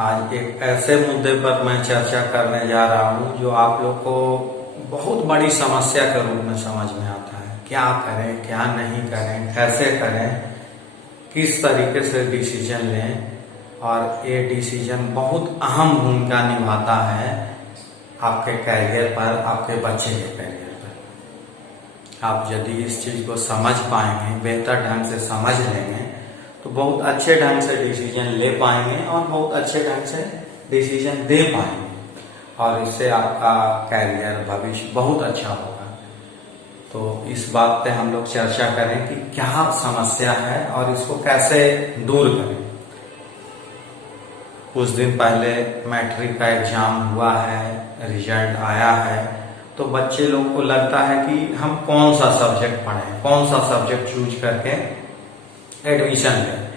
आज एक ऐसे मुद्दे पर मैं चर्चा करने जा रहा हूँ जो आप लोग को बहुत बड़ी समस्या के रूप में समझ में आता है। क्या करें, क्या नहीं करें, कैसे करें, किस तरीके से डिसीजन लें। और ये डिसीजन बहुत अहम भूमिका निभाता है आपके कैरियर पर, आपके बच्चे के कैरियर पर। आप यदि इस चीज को समझ पाएंगे, बेहतर ढंग से समझ लेंगे, तो बहुत अच्छे ढंग से डिसीजन ले पाएंगे और बहुत अच्छे ढंग से डिसीजन दे पाएंगे। और इससे आपका कैरियर, भविष्य बहुत अच्छा होगा। तो इस बात पे हम लोग चर्चा करें कि क्या समस्या है और इसको कैसे दूर करें। कुछ दिन पहले मैट्रिक का एग्जाम हुआ है, रिजल्ट आया है, तो बच्चे लोग को लगता है कि हम कौन सा सब्जेक्ट पढ़ें, कौन सा सब्जेक्ट चूज करके एडमिशन लें।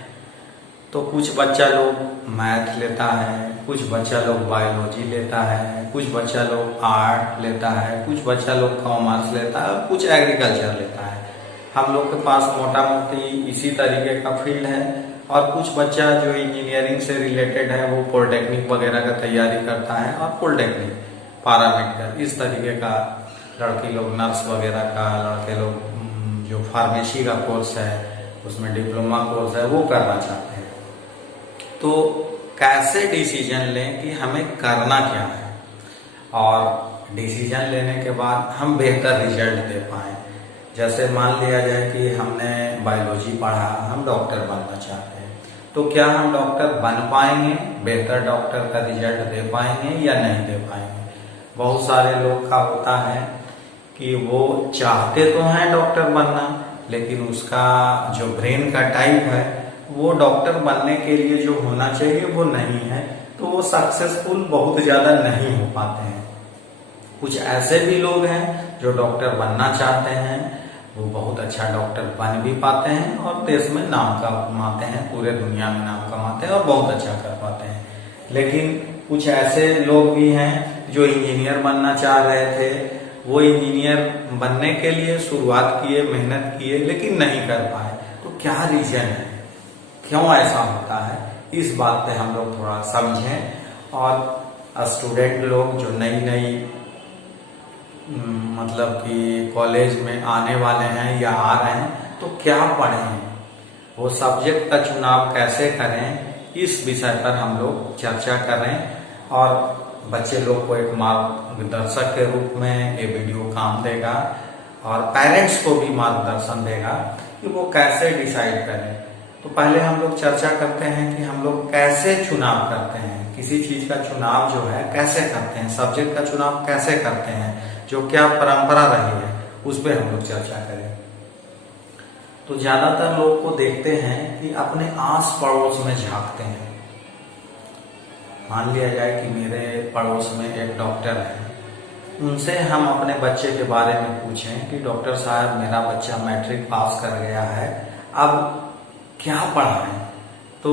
तो कुछ बच्चा लोग मैथ लेता है, कुछ बच्चा लोग बायोलॉजी लेता है, कुछ बच्चा लोग आर्ट लेता है, कुछ बच्चा लोग कॉमर्स लेता है, कुछ एग्रीकल्चर लेता है। हम लोग के पास मोटा मोटी इसी तरीके का फील्ड है। और कुछ बच्चा जो इंजीनियरिंग से रिलेटेड है वो पॉलिटेक्निक वगैरह का तैयारी करता है, और पॉलिटेक्निक, पैरामेडिकल, इस तरीके का लड़की लोग नर्स वगैरह का, लड़के लोग जो फार्मेसी का कोर्स है उसमें डिप्लोमा कोर्स है वो करना चाहते हैं। तो कैसे डिसीजन लें कि हमें करना क्या है, और डिसीजन लेने के बाद हम बेहतर रिजल्ट दे पाएं। जैसे मान लिया जाए कि हमने बायोलॉजी पढ़ा, हम डॉक्टर बनना चाहते हैं, तो क्या हम डॉक्टर बन पाएंगे, बेहतर डॉक्टर का रिजल्ट दे पाएंगे या नहीं दे पाएंगे। बहुत सारे लोग का होता है कि वो चाहते तो हैं डॉक्टर बनना, लेकिन उसका जो ब्रेन का टाइप है वो डॉक्टर बनने के लिए जो होना चाहिए वो नहीं है, तो वो सक्सेसफुल बहुत ज्यादा नहीं हो पाते हैं। कुछ ऐसे भी लोग हैं जो डॉक्टर बनना चाहते हैं, वो बहुत अच्छा डॉक्टर बन भी पाते हैं और देश में नाम कमाते हैं, पूरे दुनिया में नाम कमाते हैं और बहुत अच्छा कर पाते हैं। लेकिन कुछ ऐसे लोग भी हैं जो इंजीनियर बनना चाह रहे थे, वो इंजीनियर बनने के लिए शुरुआत किए, मेहनत किए, लेकिन नहीं कर पाए। तो क्या रीजन है, क्यों ऐसा होता है, इस बात पे हम लोग थोड़ा समझें। और स्टूडेंट लोग जो नई मतलब कि कॉलेज में आने वाले हैं या आ रहे हैं, तो क्या पढ़ें, वो सब्जेक्ट का चुनाव कैसे करें, इस विषय पर हम लोग चर्चा करें। और बच्चे लोग को एक मार्गदर्शक के रूप में ये वीडियो काम देगा, और पेरेंट्स को भी मार्गदर्शन देगा कि वो कैसे डिसाइड करें। तो पहले हम लोग चर्चा करते हैं कि हम लोग कैसे चुनाव करते हैं, किसी चीज का चुनाव जो है कैसे करते हैं, सब्जेक्ट का चुनाव कैसे करते हैं, जो क्या परंपरा रही है उस पर हम लोग चर्चा करें। तो ज्यादातर लोग को देखते हैं कि अपने आस पड़ोस में झांकते हैं। मान लिया जाए कि मेरे पड़ोस में एक डॉक्टर है, उनसे हम अपने बच्चे के बारे में पूछें कि डॉक्टर साहब मेरा बच्चा मैट्रिक पास कर गया है, अब क्या पढ़ाएं, तो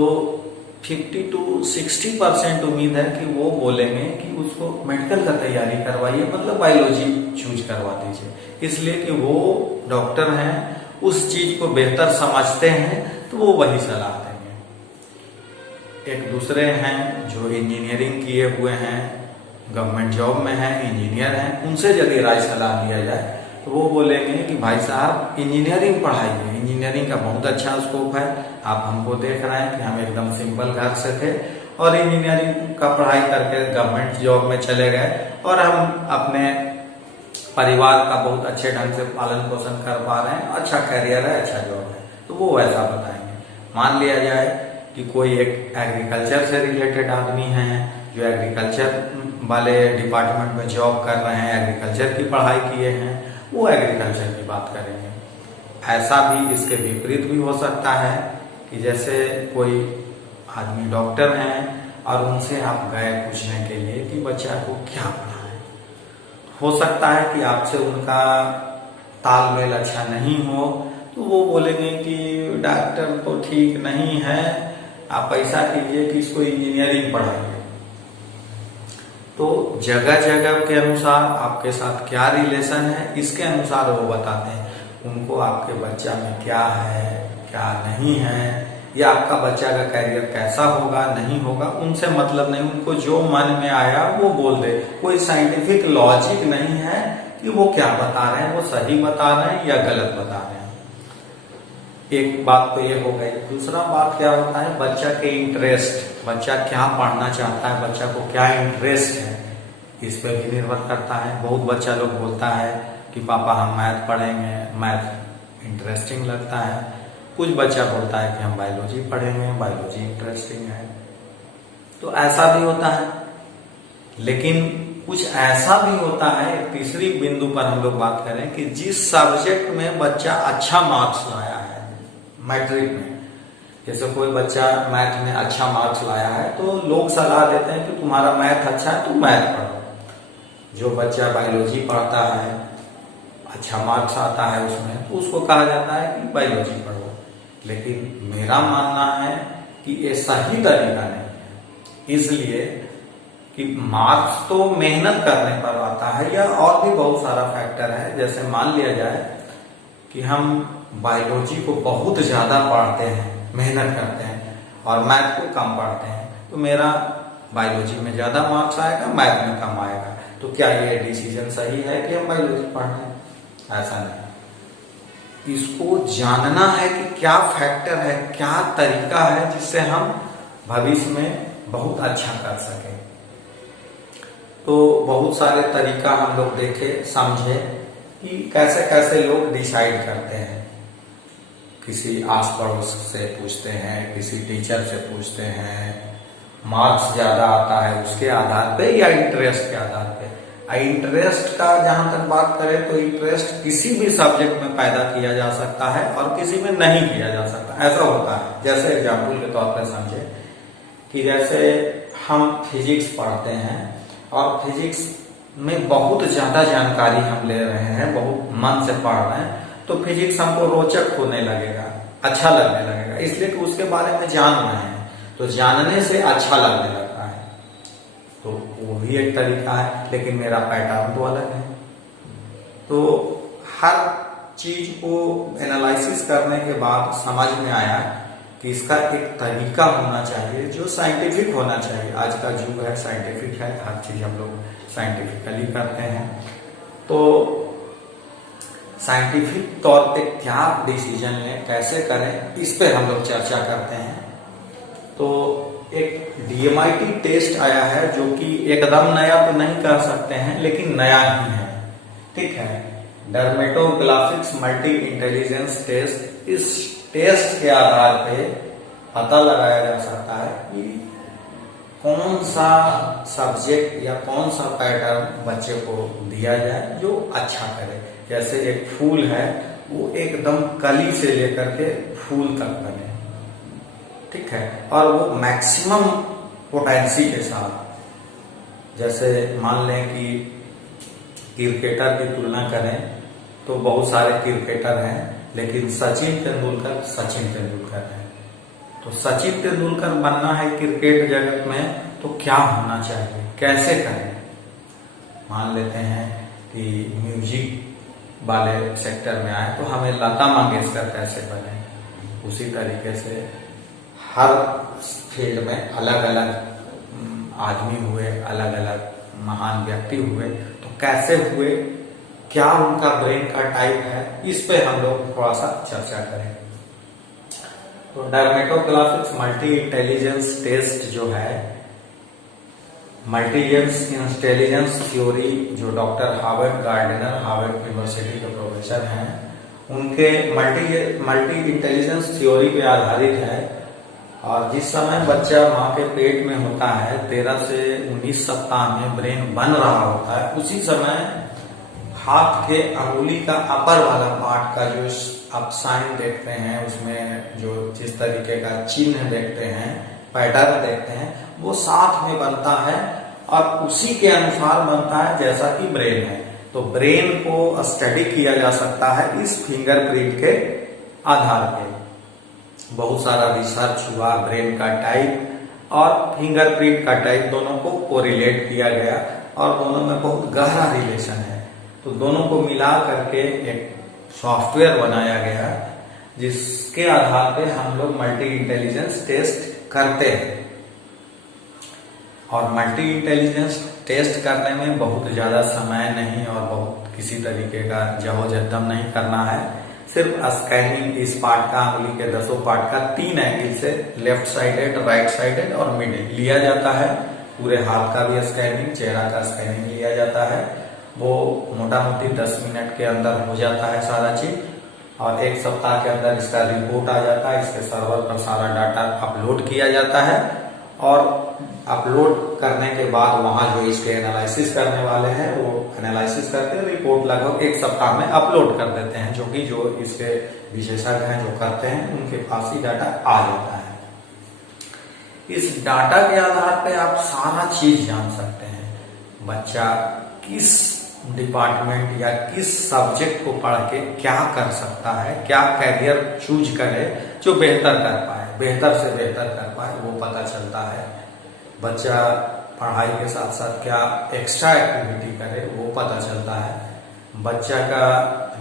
50 to 60% उम्मीद है कि वो बोलेंगे कि उसको मेडिकल का तैयारी करवाइए, मतलब बायोलॉजी चूज करवा दीजिए, इसलिए कि वो डॉक्टर हैं, उस चीज को बेहतर समझते हैं, तो वो वही सलाह देंगे। एक दूसरे हैं जो इंजीनियरिंग किए हुए हैं, गवर्नमेंट जॉब में हैं, इंजीनियर हैं, उनसे यदि राय सलाह लिया जाए तो वो बोलेंगे कि भाई साहब इंजीनियरिंग पढ़ाइए, इंजीनियरिंग का बहुत अच्छा स्कोप है। आप हमको देख रहे हैं कि हम एकदम सिंपल घर से थे और इंजीनियरिंग का पढ़ाई करके गवर्नमेंट जॉब में चले गए, और हम अपने परिवार का बहुत अच्छे ढंग से पालन पोषण कर पा रहे हैं, अच्छा करियर है, अच्छा जॉब है। तो वो वैसा बताएंगे। मान लिया जाए कि कोई एक एग्रीकल्चर से रिलेटेड आदमी है, जो एग्रीकल्चर वाले डिपार्टमेंट में जॉब कर रहे हैं, एग्रीकल्चर की पढ़ाई किए हैं, वो एग्रीकल्चर की बात करेंगे। ऐसा भी इसके विपरीत भी हो सकता है कि जैसे कोई आदमी डॉक्टर हैं और उनसे आप गए पूछने के लिए कि बच्चा को क्या पढ़ाएं, हो सकता है कि आपसे उनका तालमेल अच्छा नहीं हो, तो वो बोलेंगे कि डॉक्टर तो ठीक नहीं है, आप ऐसा कीजिए कि इसको इंजीनियरिंग पढ़ाइए। तो जगह जगह के अनुसार आपके साथ क्या रिलेशन है, इसके अनुसार वो बताते हैं। उनको आपके बच्चा में क्या है, क्या नहीं है, या आपका बच्चा का कैरियर कैसा होगा नहीं होगा, उनसे मतलब नहीं। उनको जो मन में आया वो बोल दे। कोई साइंटिफिक लॉजिक नहीं है कि वो क्या बता रहे हैं, वो सही बता रहे हैं या गलत बता रहे हैं। एक बात तो ये हो गई। दूसरा बात क्या होता है, बच्चा के इंटरेस्ट, बच्चा क्या पढ़ना चाहता है, बच्चा को क्या इंटरेस्ट है, इस पे भी निर्भर करता है। बहुत बच्चा लोग बोलता है कि पापा हम मैथ पढ़ेंगे, मैथ इंटरेस्टिंग लगता है। कुछ बच्चा बोलता है कि हम बायोलॉजी पढ़ेंगे, बायोलॉजी इंटरेस्टिंग है। तो ऐसा भी होता है। लेकिन कुछ ऐसा भी होता है, एक तीसरी बिंदु पर हम लोग बात करें कि जिस सब्जेक्ट में बच्चा अच्छा मार्क्स लाया है, मैट्रिक में, जैसे कोई बच्चा मैथ में अच्छा मार्क्स लाया है तो लोग सलाह देते हैं कि तुम्हारा मैथ अच्छा है, तुम मैथ पढ़ो। जो बच्चा बायोलॉजी पढ़ता है, अच्छा मार्क्स आता है उसमें, तो उसको कहा जाता है कि बायोलॉजी पढ़ो। लेकिन मेरा मानना है कि ये सही तरीका नहीं है। इसलिए कि मार्क्स तो मेहनत करने पर आता है, या और भी बहुत सारा फैक्टर है। जैसे मान लिया जाए कि हम बायोलॉजी को बहुत ज्यादा पढ़ते हैं, मेहनत करते हैं, और मैथ को कम पढ़ते हैं, तो मेरा बायोलॉजी में ज्यादा मार्क्स आएगा, मैथ में कम आएगा। तो क्या ये डिसीजन सही है कि हम बायोलॉजी पढ़ रहे हैं? ऐसा नहीं। इसको जानना है कि क्या फैक्टर है, क्या तरीका है जिससे हम भविष्य में बहुत अच्छा कर सकें। तो बहुत सारे तरीका हम लोग देखे, समझे कि कैसे कैसे लोग डिसाइड करते हैं। किसी आस पड़ोस से पूछते हैं, किसी टीचर से पूछते हैं, मार्क्स ज्यादा आता है उसके आधार पे, या इंटरेस्ट के आधार पे। इंटरेस्ट का जहां तक बात करें तो इंटरेस्ट किसी भी सब्जेक्ट में पैदा किया जा सकता है और किसी में नहीं किया जा सकता। ऐसा होता है, जैसे एग्जाम्पल के तौर पर समझे कि जैसे हम फिजिक्स पढ़ते हैं और फिजिक्स में बहुत ज्यादा जानकारी हम ले रहे हैं, बहुत मन से पढ़ रहे हैं, तो फिजिक्स हमको रोचक होने लगेगा, अच्छा लगने लगेगा, इसलिए कि उसके बारे में जान रहे हैं, तो जानने से अच्छा लगने लगता है। तो वो भी एक तरीका है, लेकिन मेरा पैटर्न तो अलग है। तो हर चीज को एनालिसिस करने के बाद समझ में आया कि इसका एक तरीका होना चाहिए जो साइंटिफिक होना चाहिए। आज का युग है, साइंटिफिक है, हर चीज हम लोग साइंटिफिकली करते हैं। तो साइंटिफिक तौर पे क्या डिसीजन लें, कैसे करें, इस पे हम लोग चर्चा करते हैं। तो एक DMIT टेस्ट आया है जो कि एकदम नया तो नहीं कह सकते हैं, लेकिन नया ही है, ठीक है। डर्मेटोग्राफिक्स मल्टी इंटेलिजेंस टेस्ट। इस टेस्ट के आधार पे पता लगाया जा सकता है कि कौन सा सब्जेक्ट या कौन सा पैटर्न बच्चे को दिया जाए जो अच्छा करे। जैसे एक फूल है, वो एकदम कली से लेकर के फूल तक बने, ठीक है, और वो मैक्सिमम पोटेंसी के साथ। जैसे मान लें कि क्रिकेटर की तुलना करें तो बहुत सारे क्रिकेटर हैं, लेकिन सचिन तेंदुलकर है। तो सचिन तेंदुलकर बनना है क्रिकेट जगत में, तो क्या होना चाहिए, कैसे करें। मान लेते हैं कि म्यूजिक वाले सेक्टर में आए तो हमें लता मंगेशकर कैसे बने। उसी तरीके से हर फील्ड में अलग अलग आदमी हुए, अलग अलग महान व्यक्ति हुए, तो कैसे हुए, क्या उनका ब्रेन का टाइप है, इस पे हम लोग थोड़ा सा चर्चा करें। तो डर्मेटोग्राफिक्स मल्टी इंटेलिजेंस टेस्ट जो है, मल्टी इंटेलिजेंस थ्योरी, जो doctor Harvard gardener, Harvard university के प्रोफेसर हैं, उनके मल्टी इंटेलिजेंस थ्योरी पे आधारित है। और जिस समय बच्चा माँ के पेट में होता है, 13 से 19 सप्ताह में ब्रेन बन रहा होता है, उसी समय हाथ के अंगुली का अपर वाला पार्ट का जो आप साइन देखते हैं, उसमें जो जिस तरीके का चिन्ह देखते हैं, पैटर्न देखते हैं, वो साथ में बनता है और उसी के अनुसार बनता है जैसा कि ब्रेन है। तो ब्रेन को स्टडी किया जा सकता है इस फिंगरप्रिंट के आधार पे। बहुत सारा रिसर्च हुआ, ब्रेन का टाइप और फिंगरप्रिंट का टाइप दोनों को कोरिलेट किया गया और दोनों में बहुत गहरा रिलेशन है। तो दोनों को मिला करके एक सॉफ्टवेयर बनाया गया जिसके आधार पे हम लोग मल्टी इंटेलिजेंस टेस्ट करते हैं। और मल्टी इंटेलिजेंस टेस्ट करने में बहुत ज्यादा समय नहीं और बहुत किसी तरीके का जहोजहदम नहीं करना है। सिर्फ स्कैनिंग इस पार्ट का, अंगुली के 10 पार्ट का 3 एंगल से, लेफ्ट साइडेड, राइट साइडेड और मिडिल लिया जाता है। पूरे हाथ का भी स्कैनिंग, चेहरा का स्कैनिंग लिया जाता है। वो मोटा मोटी 10 मिनट के अंदर हो जाता है सारा चीज, और 1 सप्ताह के अंदर इसका रिपोर्ट आ जाता है। इसके सर्वर पर सारा डाटा अपलोड किया जाता है, और अपलोड करने के बाद वहां जो इसके एनालिसिस करने वाले हैं वो एनालिसिस करके रिपोर्ट लगभग 1 सप्ताह में अपलोड कर देते हैं, जो इसके विशेषज्ञ हैं जो करते हैं उनके पास ही डाटा आ जाता है। इस डाटा के आधार पे आप सारा चीज जान सकते हैं। बच्चा किस डिपार्टमेंट या किस सब्जेक्ट को पढ़ के क्या कर सकता है, क्या कैरियर चूज करे जो बेहतर कर पाए, बेहतर से बेहतर कर पाए, वो पता चलता है। बच्चा पढ़ाई के साथ साथ क्या एक्स्ट्रा एक्टिविटी करे वो पता चलता है। बच्चा का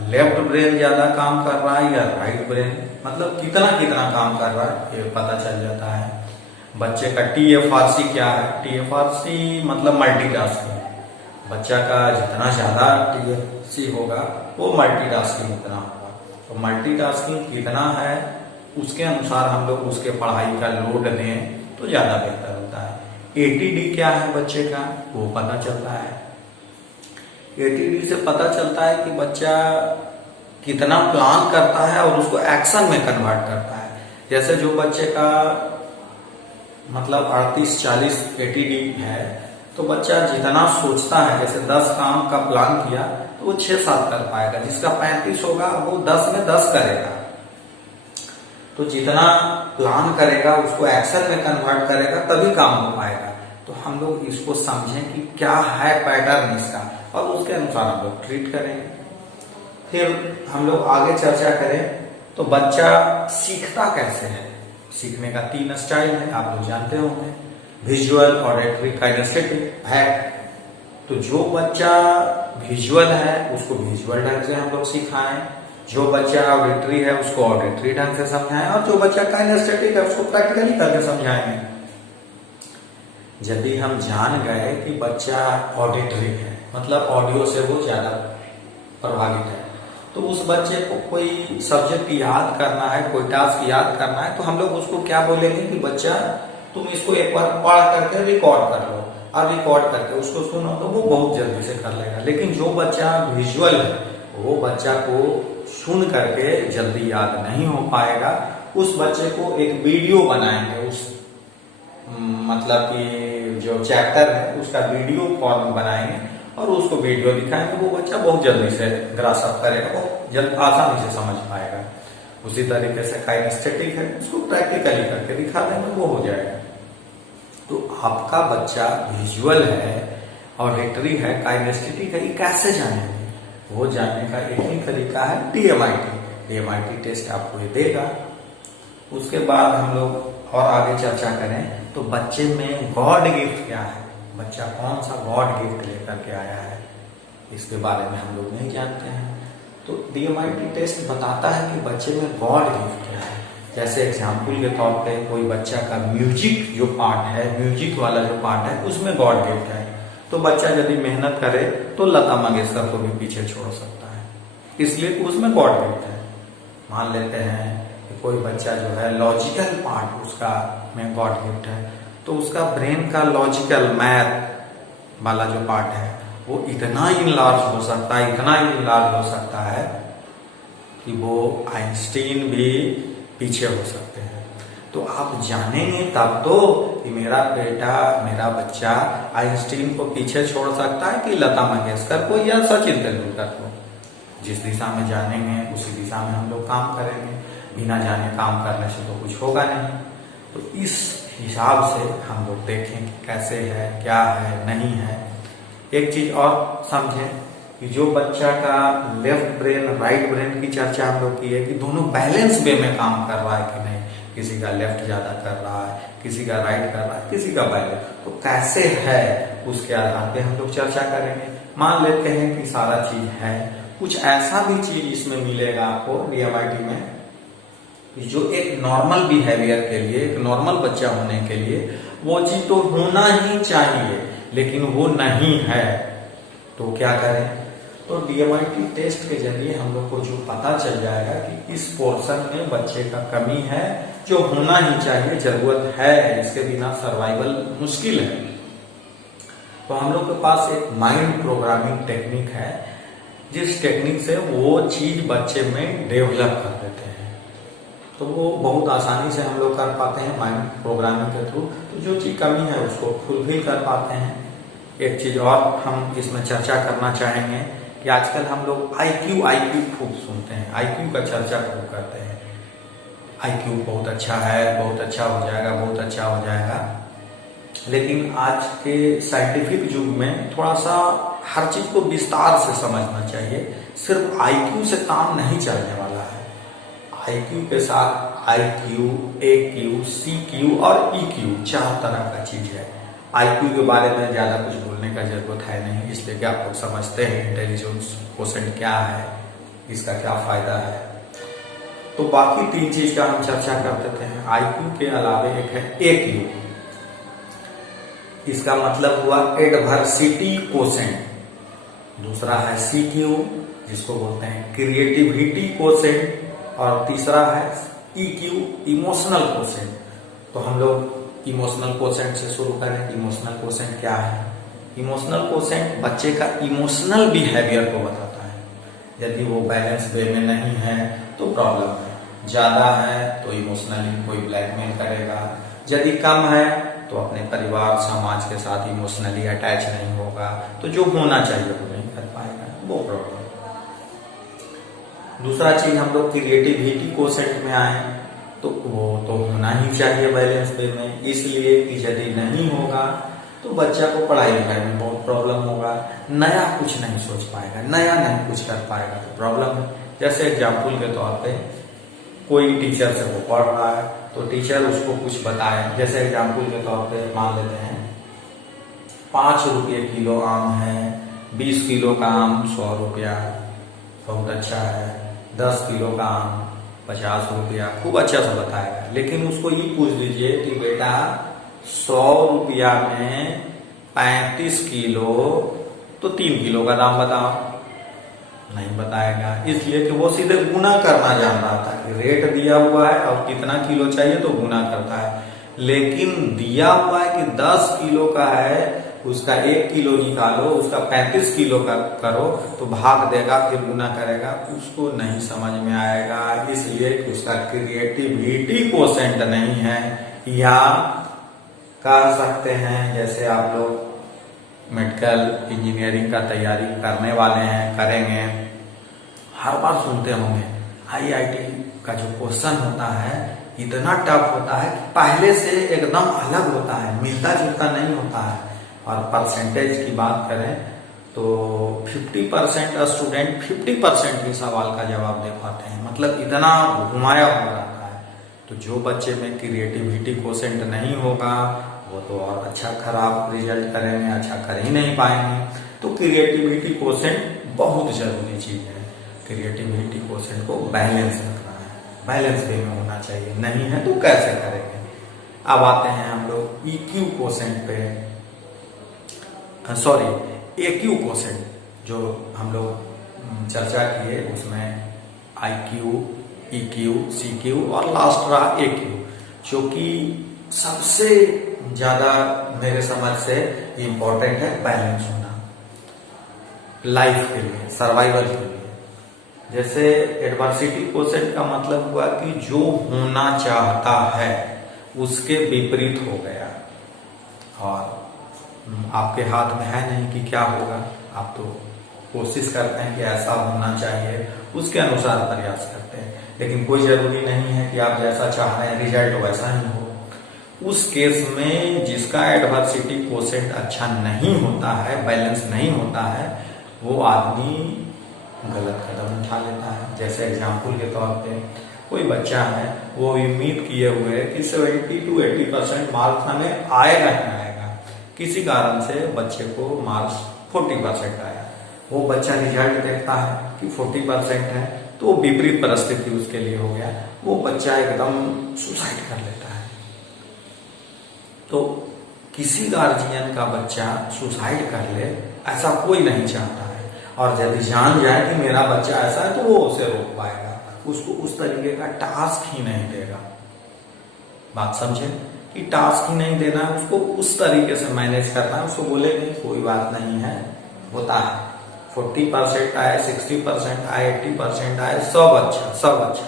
लेफ्ट ब्रेन ज्यादा काम कर रहा है या राइट ब्रेन, मतलब कितना कितना काम कर रहा है ये पता चल जाता है। बच्चे का TFRC क्या है, TFRC मतलब मल्टीटास्किंग। बच्चा का जितना ज्यादा TFC होगा वो मल्टीटास्किंग उतना होगा। तो मल्टीटास्किंग कितना है उसके अनुसार हम लोग उसके पढ़ाई का लोड दें तो ज्यादा बेहतर होता है। ATD क्या है बच्चे का वो पता चलता है। ATD से पता चलता है कि बच्चा कितना प्लान करता है और उसको एक्शन में कन्वर्ट करता है। जैसे जो बच्चे का मतलब 38-40 ATD है, तो बच्चा जितना सोचता है, जैसे 10 काम का प्लान किया तो वो 6-7 कर पाएगा। जिसका 35 होगा वो 10 में 10 करेगा। तो जितना प्लान करेगा उसको एक्शन में कन्वर्ट करेगा तभी काम हो पाएगा। तो हम लोग इसको समझें कि क्या है पैटर्न इसका, और उसके अनुसार हम लोग ट्रीट करेंगे। फिर हम लोग आगे चर्चा करें तो बच्चा सीखता कैसे है। सीखने का 3 स्टाइल है, आप लोग जानते होंगे, विजुअल, ऑडिटरी, काइनेस्थेटिक, फैक्ट। तो जो बच्चा विजुअल है उसको विजुअल ढंग से हम लोग सिखाएं, जो बच्चा ऑडिटरी है उसको ऑडिटरी ढंग से समझाएं, और जो बच्चा काइनेस्थेटिक है उसको प्रैक्टिकली करके समझाएंगे। यदि हम जान गए कि बच्चा ऑडिटरी है, मतलब ऑडियो से वो ज्यादा प्रभावित है, तो उस बच्चे को कोई सब्जेक्ट याद करना है, कोई टास्क याद करना है, तो हम लोग उसको क्या बोलेंगे कि बच्चा तुम इसको एक बार पढ़ करके रिकॉर्ड कर लो, और रिकॉर्ड करके उसको सुनो तो वो बहुत जल्दी से कर लेगा। लेकिन जो बच्चा विजुअल है वो बच्चा को सुन करके जल्दी याद नहीं हो पाएगा। उस बच्चे को एक वीडियो बनाएंगे, उस मतलब कि जो चैप्टर है उसका वीडियो फॉर्म बनाएंगे और उसको वीडियो दिखाएंगे। वो बच्चा बहुत जल्दी से ग्रास अप करेगा, बहुत आसानी से समझ पाएगा। उसी तरीके से काइनेस्थेटिक है, उसको प्रैक्टिकली करके दिखा देंगे, वो हो जाएगा। तो आपका बच्चा विजुअल है, ऑडिटरी है, काइनेस्थेटिक है, ये कैसे जानेंगे? वो जानने का एक ही तरीका है DMIT टेस्ट आपको ये देगा। उसके बाद हम लोग और आगे चर्चा करें तो बच्चे में गॉड गिफ्ट क्या है, बच्चा कौन सा गॉड गिफ्ट लेकर के आया है, इसके बारे में हम लोग नहीं जानते हैं। तो DMIT टेस्ट बताता है कि बच्चे में गॉड गिफ्ट क्या है। जैसे एग्जाम्पल के तौर पे कोई बच्चा का म्यूजिक जो पार्ट है, म्यूजिक वाला जो पार्ट है उसमें गॉड गिफ्ट है, तो बच्चा यदि मेहनत करे तो लता मंगेशकर को भी पीछे छोड़ सकता है, इसलिए उसमें गॉड गिफ्ट है। मान लेते हैं कि कोई बच्चा जो है लॉजिकल पार्ट उसका में गॉड गिफ्ट है, तो उसका ब्रेन का लॉजिकल मैथ वाला जो पार्ट है वो इतना इनलार्ज हो सकता है, इतना इनलार्ज हो सकता है कि वो आइंस्टीन भी पीछे हो सकते हैं। तो आप जानेंगे तब तो कि मेरा बेटा, मेरा बच्चा आइंस्टीन को पीछे छोड़ सकता है कि लता मंगेशकर को या सचिन तेंदुलकर को। जिस दिशा में जानेंगे उसी दिशा में हम लोग काम करेंगे, बिना जाने काम करने से तो कुछ होगा नहीं। तो इस हिसाब से हम लोग देखें कि कैसे है, क्या है, नहीं है। एक चीज और समझें कि जो बच्चा का लेफ्ट ब्रेन, राइट ब्रेन की चर्चा हम लोग की है कि दोनों बैलेंस वे में काम कर रहा है कि नहीं। किसी का लेफ्ट ज्यादा कर रहा है, किसी का राइट कर रहा है, किसी का बैलेंस, तो कैसे है उसके आधार पे हम लोग चर्चा करेंगे। मान लेते हैं कि सारा चीज है, कुछ ऐसा भी चीज इसमें मिलेगा आपको DMIT में जो एक नॉर्मल बिहेवियर के लिए, एक नॉर्मल बच्चा होने के लिए वो चीज तो होना ही चाहिए, लेकिन वो नहीं है, तो क्या करें? तो DMIT टेस्ट के जरिए हम लोग को जो पता चल जाएगा कि इस पोर्शन में बच्चे का कमी है, जो होना ही चाहिए, जरूरत है, इसके बिना सर्वाइवल मुश्किल है। तो हम लोग के पास एक माइंड प्रोग्रामिंग टेक्निक है, जिस टेक्निक से वो चीज बच्चे में डेवलप कर देते हैं। तो वो बहुत आसानी से हम लोग कर पाते हैं माइंड प्रोग्रामिंग के थ्रू। तो जो चीज कमी है उसको फुलफिल कर पाते हैं। एक चीज और हम इसमें चर्चा करना चाहेंगे कि आजकल हम लोग IQ खूब सुनते हैं, IQ का चर्चा खूब करते हैं। IQ बहुत अच्छा है, बहुत अच्छा हो जाएगा, बहुत अच्छा हो जाएगा। लेकिन आज के साइंटिफिक युग में थोड़ा सा हर चीज को विस्तार से समझना चाहिए। सिर्फ IQ से काम नहीं चलने वाला है। IQ के साथ IQ, AQ, CQ और EQ 4 तरह का चीज है। IQ के बारे में ज्यादा कुछ बोलने का जरूरत है नहीं, इसलिए कि आप लोग समझते हैं इंटेलिजेंस क्वोशेंट क्या है, इसका क्या फायदा है। तो बाकी 3 चीज का हम चर्चा कर देते हैं। IQ के अलावे एक है AQ, इसका मतलब हुआ एडवर्सिटी क्वोशेंट। दूसरा है CQ, जिसको बोलते हैं क्रिएटिविटी क्वोशेंट, और तीसरा है EQ, इमोशनल क्वोशेंट। तो हम लोग इमोशनल क्वोशेंट से शुरू करें। इमोशनल क्वोशेंट क्या है? इमोशनल क्वोशेंट बच्चे का इमोशनल बिहेवियर को बताता है। यदि वो बैलेंस वे में नहीं है तो प्रॉब्लम है, ज्यादा है तो इमोशनली कोई ब्लैकमेल करेगा, यदि कम है तो अपने परिवार समाज के साथ इमोशनली अटैच नहीं होगा, तो जो होना चाहिए वो नहीं कर पाएगा, वो प्रॉब्लम। दूसरा चीज हम लोग क्रिएटिविटी क्वोशेंट में आए तो वो तो होना ही चाहिए बैलेंस वे में, इसलिए कि यदि नहीं होगा तो बच्चा को पढ़ाई लिखाई में बहुत प्रॉब्लम होगा, नया कुछ नहीं सोच पाएगा, नया नहीं कुछ कर पाएगा, तो प्रॉब्लम है। जैसे एग्जाम्पल के तौर पे कोई टीचर से वो पढ़ रहा है तो टीचर उसको कुछ बताए, जैसे एग्जाम्पल के तौर पे मान लेते हैं 5 रुपये किलो आम है, 20 किलो का आम 100 रुपया, बहुत अच्छा है। 10 किलो का आम 50 रुपया, खूब अच्छा से बताएगा। लेकिन उसको ये पूछ दीजिए कि बेटा 100 रुपया में 35 किलो तो 3 किलो का दाम बताओ, नहीं बताएगा, इसलिए कि वो सीधे गुना करना जान रहा था कि रेट दिया हुआ है और कितना किलो चाहिए तो गुना करता है। लेकिन दिया हुआ है कि 10 किलो का है, उसका 1 किलो निकालो, उसका 35 किलो का करो, तो भाग देगा, फिर गुना करेगा, उसको नहीं समझ में आएगा, इसलिए कि उसका क्रिएटिविटी क्वोशेंट नहीं है। या कह सकते हैं जैसे आप लोग मेडिकल इंजीनियरिंग का तैयारी करने वाले हैं, करेंगे, हर बार सुनते होंगे IIT का जो क्वेश्चन होता है इतना टफ होता है कि पहले से एकदम अलग होता है, मिलता जुलता नहीं होता है। और परसेंटेज की बात करें तो 50% स्टूडेंट 50% के सवाल का जवाब दे पाते हैं, मतलब इतना घुमाया हुआ रहता है। तो जो बच्चे में क्रिएटिविटी क्वोशेंट नहीं होगा वो तो और अच्छा खराब रिजल्ट करेंगे, अच्छा कर ही नहीं पाएंगे। तो क्रिएटिविटी क्वोशेंट बहुत जरूरी चीज है। क्रिएटिविटी क्वोशेंट को बैलेंस रखना है, बैलेंस वे में होना चाहिए, नहीं है तो कैसे करेंगे। अब आते हैं हम लोग EQ क्वोशेंट पे, सॉरी AQ क्वोशेंट जो हम लोग चर्चा किए, उसमें IQ, EQ, CQ और लास्ट रहा AQ, जो कि सबसे ज्यादा मेरे समझ से इम्पोर्टेंट है बैलेंस होना लाइफ के लिए, सर्वाइवल के लिए। जैसे एडवर्सिटी क्वोशेंट का मतलब हुआ कि जो होना चाहता है उसके विपरीत हो गया, और आपके हाथ में है नहीं कि क्या होगा, आप तो कोशिश करते हैं कि ऐसा होना चाहिए, उसके अनुसार प्रयास करते हैं, लेकिन कोई जरूरी नहीं है कि आप जैसा चाह रहे हैं रिजल्ट वैसा ही हो। उस केस में जिसका एडवर्सिटी क्वोशेंट अच्छा नहीं होता है, बैलेंस नहीं होता है, वो आदमी गलत कदम उठा लेता है। जैसे एग्जाम्पल के तौर पे कोई बच्चा है, वो उम्मीद किए हुए कि 70 to 80% मार्क्स हमें आएगा ही आएगा, किसी कारण से बच्चे को मार्क्स 40% आया, वो बच्चा रिजल्ट देखता है कि 40% है, तो विपरीत परिस्थिति उसके लिए हो गया, वो बच्चा एकदम सुसाइड कर लेता है। तो किसी गार्जियन का बच्चा सुसाइड कर ले ऐसा कोई नहीं चाहता है, और यदि जान जाए कि मेरा बच्चा ऐसा है तो वो उसे रोक पाएगा, उसको उस तरीके का टास्क ही नहीं देगा। बात समझे कि टास्क ही नहीं देना है उसको, उस तरीके से मैनेज करना है। उसको बोलेंगे कोई बात नहीं है, होता है, 40% आए, 60% आए, 80% आए, सब अच्छा, सब अच्छा।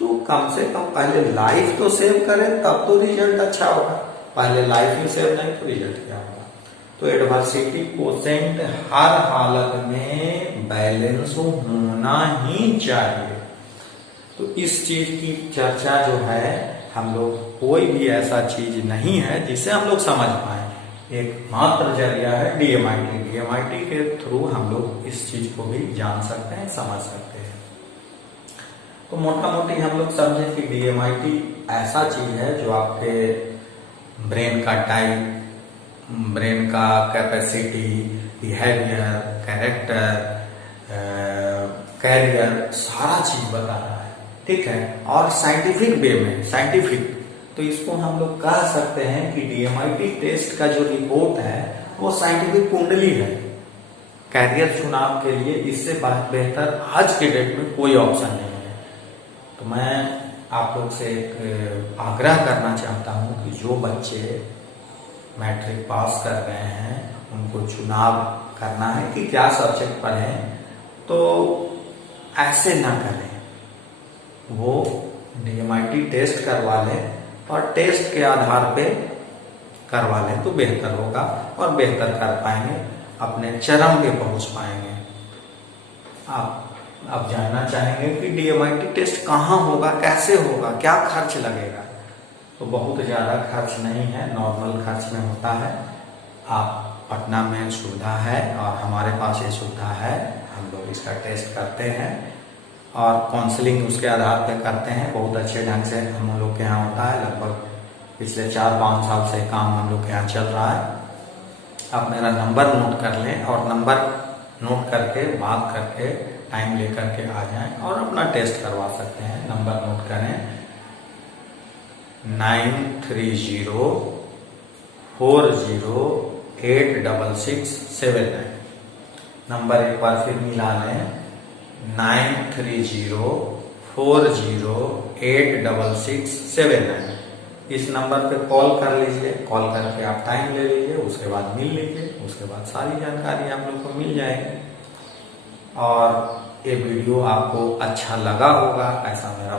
तो कम से कम पहले लाइफ तो सेव करें, तब तो रिजल्ट अच्छा होगा। पहले लाइफ ही सेव नहीं तो रिजल्ट क्या होगा। तो एडवर्सिटी कोसेंट हर हालत में बैलेंस होना ही चाहिए। तो इस चीज की चर्चा जो है, हम लोग कोई भी ऐसा चीज नहीं है जिसे हम लोग समझ पाए, एक मात्र जरिया है डीएमआईटी। डीएमआईटी के थ्रू हम लोग इस चीज को भी जान सकते हैं, समझ सकते हैं। तो मोटा मोटी हम लोग समझे कि डीएमआईटी ऐसा चीज है जो आपके ब्रेन का टाइप, ब्रेन का कैपेसिटी, बिहेवियर, कैरेक्टर, कैरियर, सारा चीज बता रहा है, ठीक है। और साइंटिफिक वे में, साइंटिफिक, तो इसको हम लोग कह सकते हैं कि डीएमआईटी टेस्ट का जो रिपोर्ट है वो साइंटिफिक कुंडली है। कैरियर चुनाव के लिए इससे बेहतर आज के डेट में कोई ऑप्शन नहीं है। तो मैं आप लोग से एक आग्रह करना चाहता हूं कि जो बच्चे मैट्रिक पास कर गए हैं उनको चुनाव करना है कि क्या सब्जेक्ट पढ़ें, तो ऐसे ना करें, वो डीएमआईटी टेस्ट करवा लें और टेस्ट के आधार पे करवा लें तो बेहतर होगा और बेहतर कर पाएंगे, अपने चरम पे पहुंच पाएंगे। आप जानना चाहेंगे कि डीएमआईटी टेस्ट कहाँ होगा, कैसे होगा, क्या खर्च लगेगा। तो बहुत ज़्यादा खर्च नहीं है, नॉर्मल खर्च में होता है। आप पटना में सुविधा है और हमारे पास ये सुविधा है, हम लोग इसका टेस्ट करते हैं और काउंसलिंग उसके आधार पर करते हैं। बहुत अच्छे ढंग से हम लोग के यहाँ होता है, लगभग पिछले 4-5 साल से काम हम लोग के यहाँ चल रहा है। आप मेरा नंबर नोट कर लें और नंबर नोट करके बात करके टाइम लेकर के आ जाएं और अपना टेस्ट करवा सकते हैं। नंबर नोट करें 9304086679। नंबर एक बार फिर मिला लें 9304086679। इस नंबर पे कॉल कर लीजिए, कॉल करके आप टाइम ले लीजिए, उसके बाद मिल लीजिए, उसके बाद सारी जानकारी आप लोग को मिल जाएगी। और ये वीडियो आपको अच्छा लगा होगा ऐसा मेरा